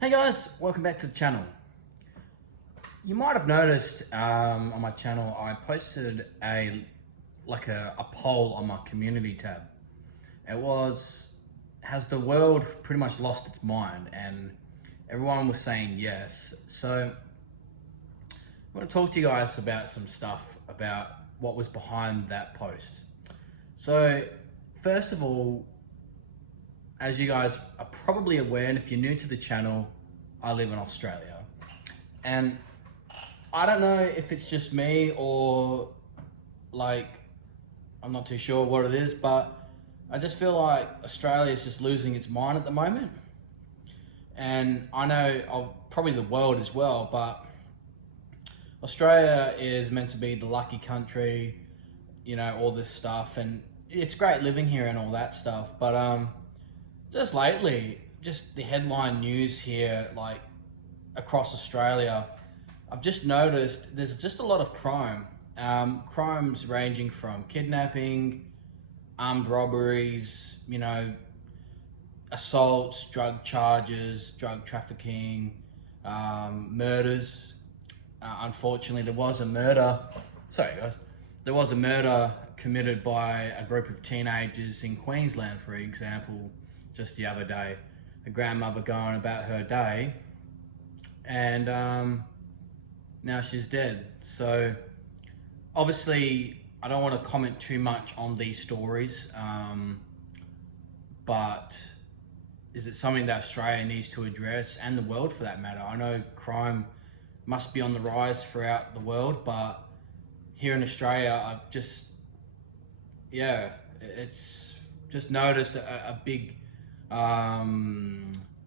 Hey guys, welcome back to the channel. You might have noticed on my channel I posted a poll on my community tab. It was, has the world pretty much lost its mind? And everyone was saying yes. So I want to talk to you guys about some stuff about what was behind that post. So first of all, as you guys are probably aware, and if you're new to the channel, I live in Australia. And I don't know if it's just me or I'm not too sure what it is, but I just feel like Australia is just losing its mind at the moment. And I know probably the world as well, but Australia is meant to be the lucky country, you know, all this stuff. And it's great living here and all that stuff. But just lately, just the headline news here, like across Australia, I've just noticed there's just a lot of crime. Crimes ranging from kidnapping, armed robberies, you know, assaults, drug charges, drug trafficking, murders. Unfortunately, there was a murder committed by a group of teenagers in Queensland, for example, just the other day. A grandmother going about her day, and now she's dead. So obviously I don't want to comment too much on these stories, but is it something that Australia needs to address, and the world for that matter? I know crime must be on the rise throughout the world, but here in Australia I've just it's just noticed a big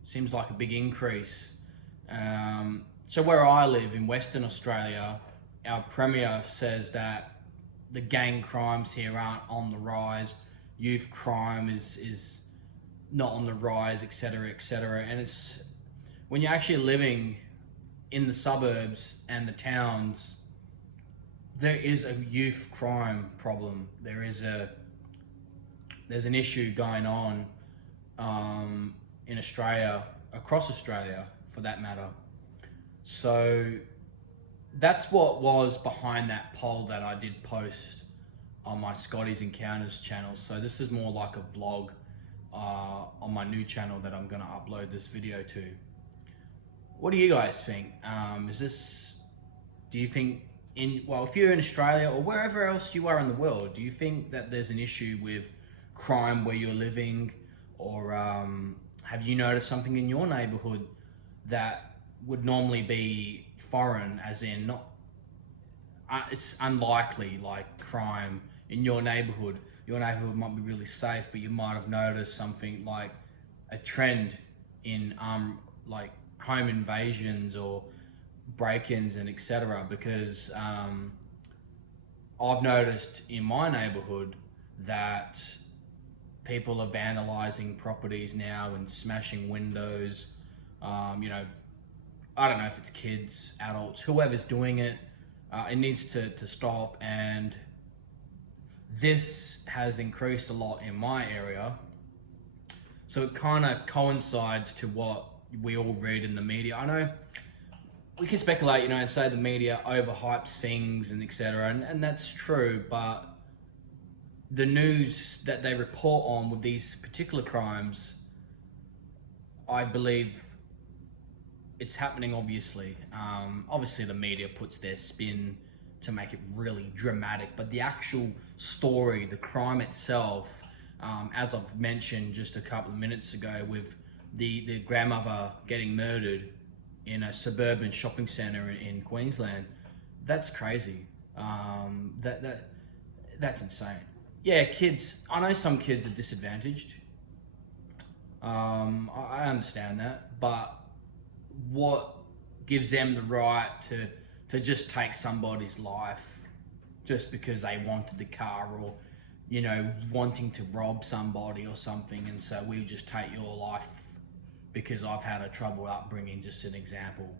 seems like a big increase. So where I live in Western Australia, our Premier says that the gang crimes here aren't on the rise, youth crime is not on the rise, etc., etc. And it's when you're actually living in the suburbs and the towns, there is a youth crime problem. There's an issue going on in Australia, across Australia for that matter. So that's what was behind that poll that I did post on my Scotty's Encounters channel. So this is more like a vlog on my new channel that I'm gonna upload this video to. What do you guys think? Do you think if you're in Australia or wherever else you are in the world, do you think that there's an issue with crime where you're living? Or have you noticed something in your neighborhood that would normally be foreign, as in it's unlikely, like crime in your neighborhood? Your neighborhood might be really safe, but you might have noticed something like a trend in like home invasions or break-ins and etc. Because I've noticed in my neighborhood that people are vandalizing properties now and smashing windows. You know, I don't know if it's kids, adults, whoever's doing it. It needs to stop, and this has increased a lot in my area. So it kind of coincides to what we all read in the media. I know we can speculate, you know, and say the media overhypes things and etc. And that's true, but the news that they report on with these particular crimes, I believe it's happening, obviously. Obviously the media puts their spin to make it really dramatic, but the actual story, the crime itself, as I've mentioned just a couple of minutes ago with the grandmother getting murdered in a suburban shopping centre in Queensland, that's crazy. That's insane. Yeah, kids, I know some kids are disadvantaged. I understand that, but what gives them the right to just take somebody's life just because they wanted the car, or, you know, wanting to rob somebody or something, and so we just take your life because I've had a troubled upbringing, just an example.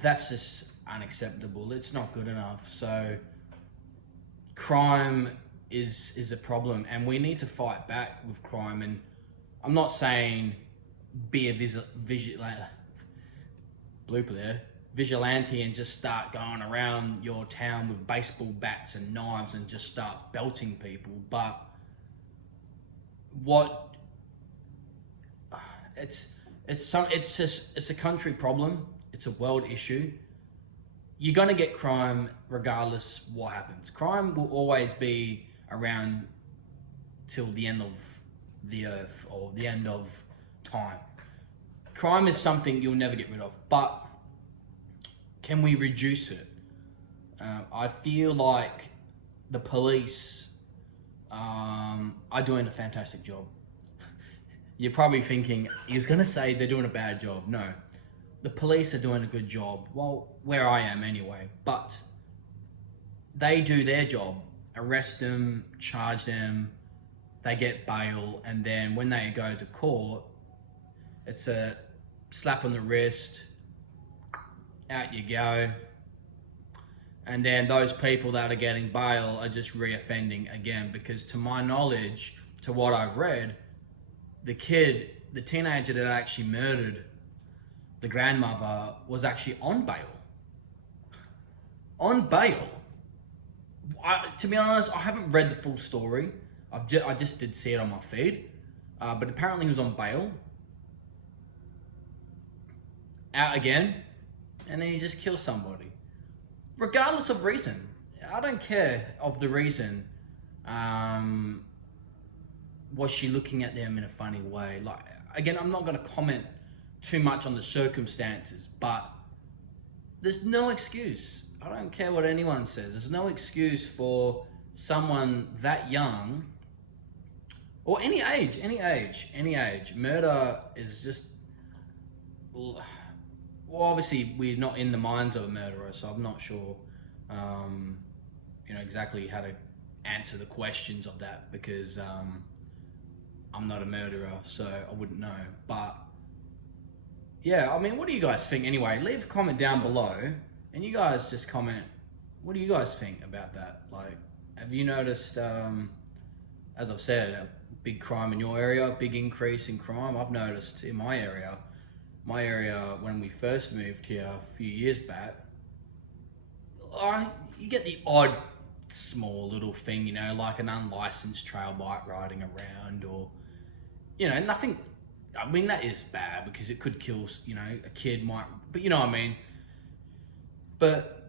That's just unacceptable. It's not good enough. So crime is a problem, and we need to fight back with crime. And I'm not saying be a blooper there, vigilante and just start going around your town with baseball bats and knives and just start belting people. But what it's a country problem. It's a world issue. You're gonna get crime regardless what happens. Crime will always be around till the end of the earth or the end of time. Crime is something you'll never get rid of, but can we reduce it? I feel like the police are doing a fantastic job. You're probably thinking, he was gonna say they're doing a bad job. No, the police are doing a good job. Well, where I am anyway, but they do their job. Arrest them, charge them, they get bail, and then when they go to court, it's a slap on the wrist, out you go. And then those people that are getting bail are just re-offending again, because to my knowledge, to what I've read, the teenager that actually murdered the grandmother was actually on bail. On bail. To be honest, I haven't read the full story. I just did see it on my feed. But apparently he was on bail. Out again. And then he just kills somebody. Regardless of reason. I don't care of the reason. Was she looking at them in a funny way? Like, again, I'm not going to comment too much on the circumstances, but there's no excuse. I don't care what anyone says. There's no excuse for someone that young, or any age. Murder is just, well, obviously we're not in the minds of a murderer, so I'm not sure, exactly how to answer the questions of that, because I'm not a murderer, so I wouldn't know. But yeah, I mean, what do you guys think anyway? Leave a comment down below, and you guys just comment, what do you guys think about that? Like, have you noticed, as I've said, a big crime in your area, a big increase in crime? I've noticed in my area, when we first moved here a few years back, you get the odd small little thing, like an unlicensed trail bike riding around, or, nothing. I mean, that is bad because it could kill, a kid might, but you know what I mean? But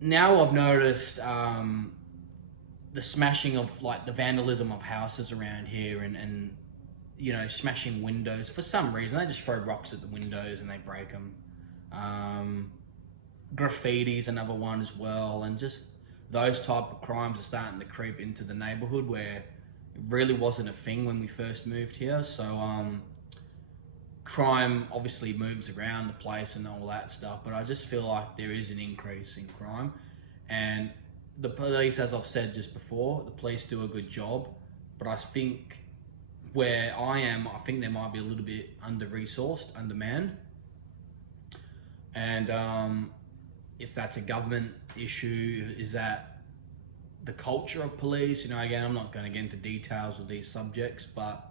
now I've noticed the smashing of, the vandalism of houses around here, and smashing windows. For some reason, they just throw rocks at the windows and they break them. Graffiti's another one as well, and just those type of crimes are starting to creep into the neighborhood where it really wasn't a thing when we first moved here. So crime obviously moves around the place and all that stuff, but I just feel like there is an increase in crime. And the police, as I've said just before, the police do a good job, but I think where I am, I think they might be a little bit under-resourced, undermanned. And if that's a government issue, is that the culture of police? Again, I'm not going to get into details of these subjects, but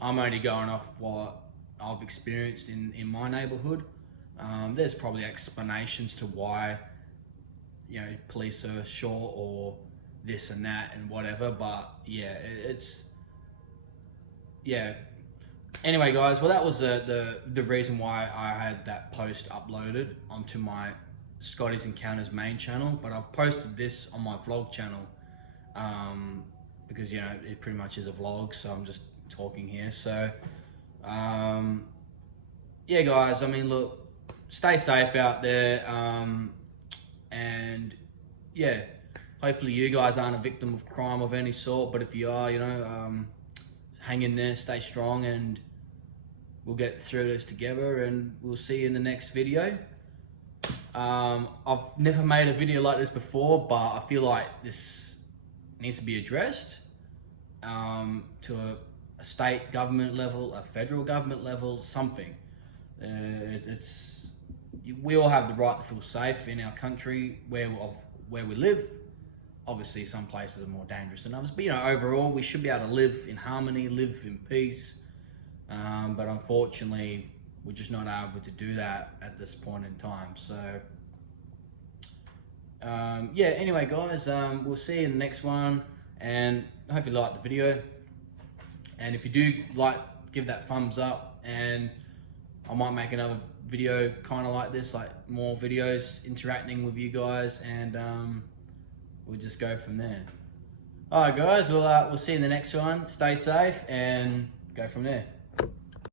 I'm only going off what I've experienced in my neighborhood. There's probably explanations to why, police are short or this and that and whatever, but yeah, yeah. Anyway, guys, well, that was the reason why I had that post uploaded onto my Scotty's Encounters main channel, but I've posted this on my vlog channel because it pretty much is a vlog, so I'm just talking here. So yeah, guys, I mean, look, stay safe out there, and yeah, hopefully you guys aren't a victim of crime of any sort, but if you are, hang in there, stay strong, and we'll get through this together, and we'll see you in the next video. I've never made a video like this before, but I feel like this needs to be addressed to a state government level, a federal government level, something. We all have the right to feel safe in our country where we live. Obviously, some places are more dangerous than others, but overall, we should be able to live in harmony, live in peace, but unfortunately we're just not able to do that at this point in time. So yeah, anyway guys, we'll see you in the next one, and I hope you liked the video, and if you do like, give that thumbs up, and I might make another video kind of like this, like more videos interacting with you guys, and we'll just go from there. Alright guys, we'll see you in the next one. Stay safe and go from there.